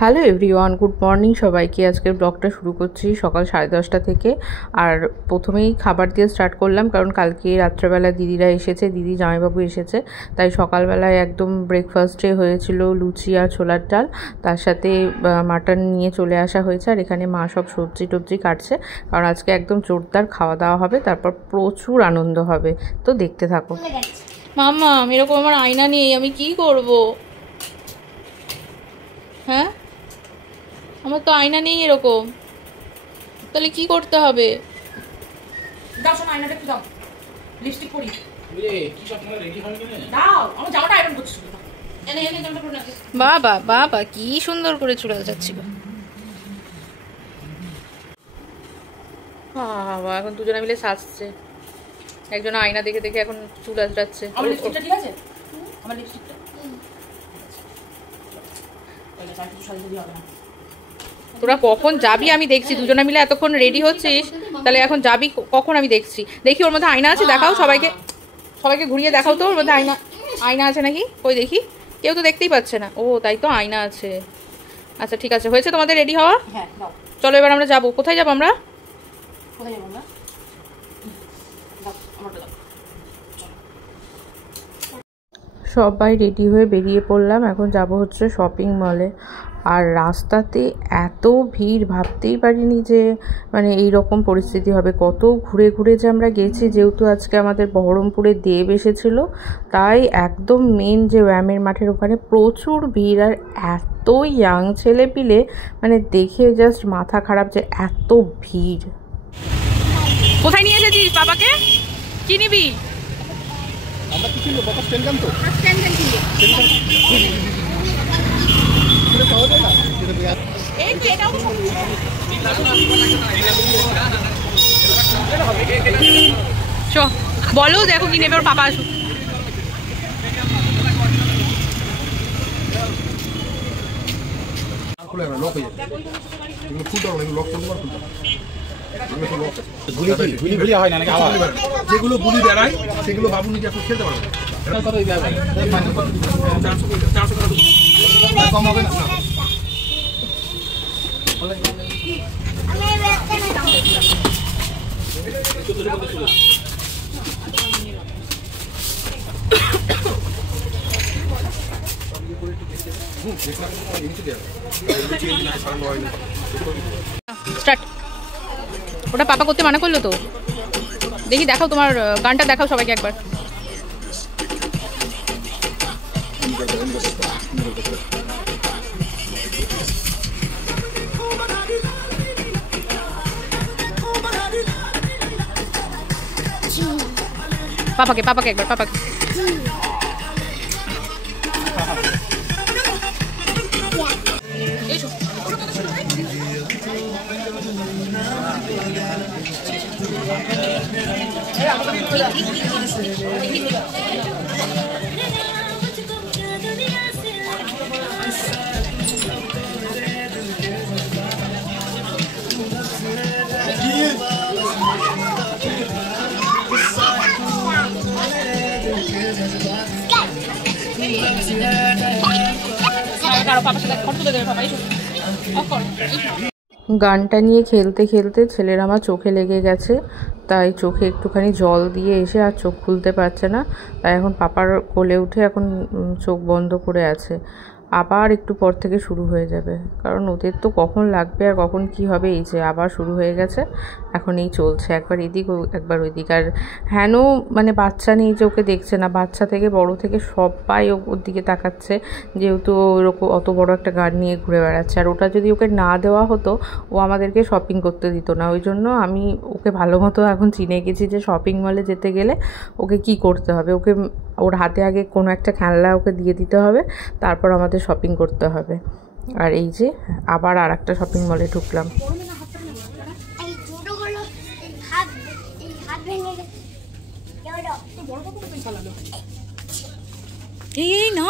Hello everyone, good morning সবাইকে। আজকের ব্লগটা শুরু করছি সকাল 10:30 থেকে। আর প্রথমেই খাবার দিয়ে স্টার্ট করলাম, কারণ কালকে রাত্রেবেলা দিদিরা এসেছে, দিদি জামাইবাবু এসেছে, তাই সকালবেলায় একদম ব্রেকফাস্টে হয়েছিল লুচি আর ছোলার ডাল, তার সাথে মাটন নিয়ে চলে আসা হয়েছে। আর এখানে মা সব সবজি টবজি কাটছে, কারণ আজকে একদম জোরদার খাওয়া দাওয়া হবে, তারপর প্রচুর আনন্দ হবে। তো দেখতে থাকো। মাম্মা, এরকম আমার আয়না নেই, আমি কি করব? হ্যাঁ, আমার তো আয়না নেই এরকম, তাহলে কি করতে হবে? দাও শোনো, আয়নাটা একটু দাও, লিপস্টিক পরি। কি সব তোমার রেডি হয়ে গেলে? দাও, আমার জামাটা আয়রন করছি। এনে জামাটা পরে নাও। বাবা বাবা, কি সুন্দর করে চুল যাচ্ছিল। বাবা, এখন দুজনে মিলে সাজছে। একজন আয়না দেখে দেখে এখন চুল আঁচড়াচ্ছে। আমার লিপস্টিকটা ঠিক আছে? আমার লিপস্টিকটা তোরা কখন যাবি আমি দেখছি, দুজনে মিলে এতক্ষণ রেডি হচ্ছিস, তাহলে এখন যাবি কখন আমি দেখছি। দেখি ওর মধ্যে আয়না আছে, দেখাও সবাইকে, সবাইকে ঘুরিয়ে দেখাও তো ওর মধ্যে আয়না আছে নাকি। কই দেখি, কেউ তো দেখতেই পাচ্ছে না। ও তাই তো, আয়না আছে। আচ্ছা ঠিক আছে, হয়েছে তোমাদের রেডি হওয়া? হ্যাঁ দাও। চলো এবার আমরা যাবো। কোথায় যাবো আমরা? কোথায় যাবো আমরা? দাও আমারটা দাও। সবাই রেডি হয়ে বেরিয়ে পড়লাম। এখন যাব হচ্ছে শপিং মলে। আর রাস্তাতে এত ভিড়, ভাবতেই পারিনি যে মানে এই রকম পরিস্থিতি হবে। কত ঘুরে ঘুরে যে আমরা গেছি, যেহেতু আজকে আমাদের বহরমপুরে দেব এসেছিলো, তাই একদম মেন যে ওয়ামের মাঠের ওখানে প্রচুর ভিড়। আর এত ইয়াং ছেলে পিলে, মানে দেখে জাস্ট মাথা খারাপ যে এত ভিড়। কোথায় নিয়ে এসেছিস বাবাকে? কি নিবি? আমরা কি কিনবো? বাবা স্ট্যান্ড গান তো স্ট্যান্ড গান কিনবো। পাওয়া যায় না। এই তো, এটাও তো চো বলো, দেখো কি নেবে ওর পাপা আসুক। খুলে না, লক হয়ে যাবে। এগুলো খুলতে হবে, লক করতে পারবো না। গুলি হয় না নাকি? যেগুলো গুলি বেড়ায় সেগুলো বাবু নিজে এখন খেলতে পারবে। কম হবে না। স্টার্ট। ওটা পাপা করতে মানা করলো তো। দেখি, দেখাও তোমার গানটা, দেখাও সবাইকে একবার। পাপাকে একবার, পাপাকে। গানটা নিয়ে খেলতে খেলতে ছেলের আমার চোখে লেগে গেছে, তাই চোখে একটুখানি জল দিয়ে এসে আর চোখ খুলতে পারছে না, তাই এখন পাপার কোলে উঠে এখন চোখ বন্ধ করে আছে। আবার একটু পর থেকে শুরু হয়ে যাবে, কারণ ওদের তো কখন লাগবে আর কখন কি হবে, এই যে আবার শুরু হয়ে গেছে। এখন এই চলছে, একবার এদিক একবার ওইদিক। আর হ্যানো মানে বাচ্চা নেই যে ওকে দেখছে না, বাচ্চা থেকে বড় থেকে সবাই ওর দিকে তাকাচ্ছে, যেহেতু ওরকম অত বড় একটা গান নিয়ে ঘুরে বেড়াচ্ছে। আর ওটা যদি ওকে না দেওয়া হতো, ও আমাদেরকে শপিং করতে দিত না। ওই জন্য আমি ওকে ভালো মতো এখন চিনে গেছি যে শপিং মলে যেতে গেলে ওকে কি করতে হবে। ওকে ওর হাতে আগে কোনো একটা খেলনা ওকে দিয়ে দিতে হবে, তারপর আমাদের শপিং করতে হবে। আর এই যে আবার আর একটা শপিং মলে ঢুকলাম। এই না,